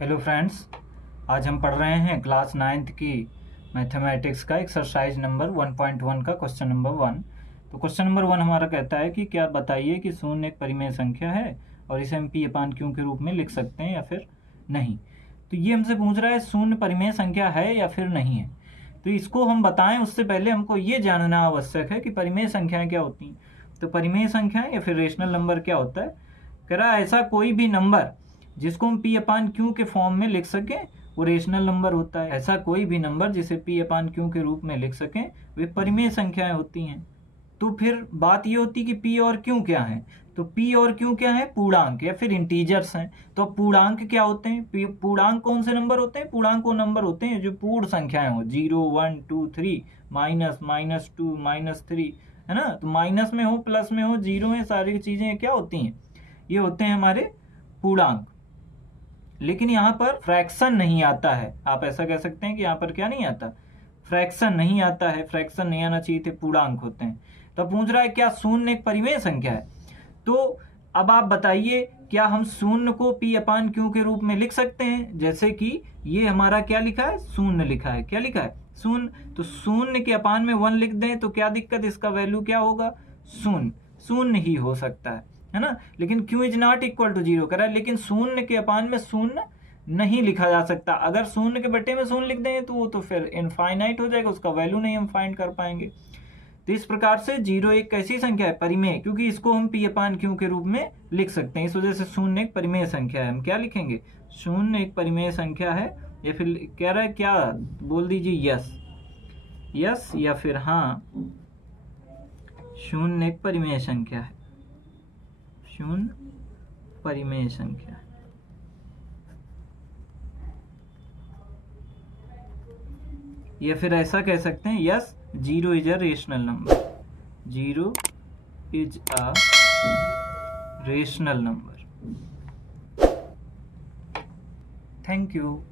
Hello friends, आज हम पढ़ रहे हैं क्लास 9th की मैथमेटिक्स का एक्सरसाइज नंबर 1.1 का क्वेश्चन नंबर 1। तो क्वेश्चन नंबर 1 हमारा कहता है कि क्या बताइए कि शून्य एक परिमेय संख्या है और इसे हम p/q के रूप में लिख सकते हैं या फिर नहीं। तो ये हमसे पूछ रहा है शून्य परिमेय संख्या है या फिर नहीं है। तो इसको हम बताएं उससे पहले हमको ये जानना आवश्यक है कि परिमेय संख्याएं क्या होती हैं। तो परिमेय संख्याएं या फिर रेशनल नंबर क्या होता है। कह रहा है ऐसा कोई भी नंबर जिसको हम p/q के फॉर्म में लिख सकें वो रेशनल नंबर होता है। ऐसा कोई भी नंबर जिसे p/q के रूप में लिख सकें वे परिमेय संख्याएं होती हैं। तो फिर बात ये होती कि p और q क्या है। तो p और q क्या है, पूर्णांक या फिर इंटीजर्स हैं। तो अब पूर्णांक क्या होते हैं, पूर्णांक कौन से नंबर होते हैं, पूर्णांक वो नंबर होते हैं जो पूर्ण संख्याएं हो, 0 1 2 3 माइनस -2 -3, है ना। तो माइनस में हो प्लस में हो जीरो है, सारी चीजें क्या होती हैं, ये होते हैं हमारे पूर्णांक। लेकिन यहाँ पर फ्रैक्शन नहीं आता है। आप ऐसा कह सकते हैं कि यहाँ पर क्या नहीं आता, फ्रैक्शन नहीं आता है। फ्रैक्शन नहीं आना चाहिए थे, पूर्णांक होते हैं। तो पूछ रहा है क्या शून्य एक परिमेय संख्या है। तो अब आप बताइए क्या हम शून्य को p/q के रूप में लिख सकते हैं। जैसे कि ये हमारा क्या लिखा है, शून्य लिखा है। क्या लिखा है, शून्य। तो शून्य के अपान में 1 लिख दें तो क्या दिक्कत, इसका वैल्यू क्या होगा, शून्य। शून्य ही हो सकता है ना। लेकिन q is not equal to 0 करा, लेकिन शून्य के अपान में शून्य नहीं लिखा जा सकता। अगर शून्य के बटे में शून्य लिख देंगे तो वो तो फिर इनफाइनाइट हो जाएगा, उसका वैल्यू नहीं हम फाइंड कर पाएंगे। तो इस प्रकार से 0 एक कैसी संख्या है, परिमेय, क्योंकि इसको हम p/q के रूप में लिख सकते हैं। इस वजह से शून्य एक परिमेय संख्या है। हम क्या लिखेंगे, शून्य एक परिमेय संख्या है। या फिर कह रहा है क्या, बोल दीजिए यस, यस या फिर हाँ, शून्य एक परिमेय संख्या है। शून्य परिमेय संख्या है। या फिर ऐसा कह सकते हैं yes, 0 is a rational number. 0 is a rational number. Thank you.